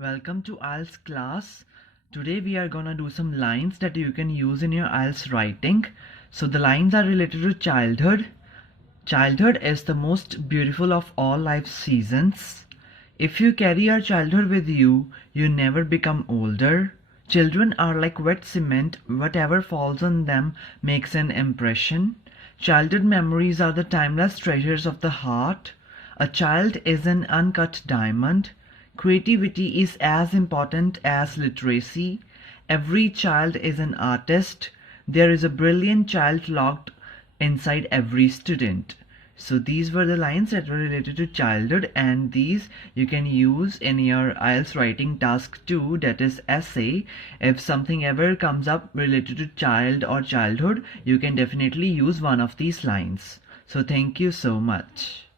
Welcome to IELTS class. Today we are gonna do some lines that you can use in your IELTS writing. So the lines are related to childhood. Childhood is the most beautiful of all life seasons. If you carry your childhood with you, you never become older. Children are like wet cement, whatever falls on them makes an impression. Childhood memories are the timeless treasures of the heart. A child is an uncut diamond. Creativity is as important as literacy. Every child is an artist. There is a brilliant child locked inside every student. So these were the lines that were related to childhood, and these you can use in your IELTS writing task 2, that is essay. If something ever comes up related to child or childhood, you can definitely use one of these lines. So thank you so much.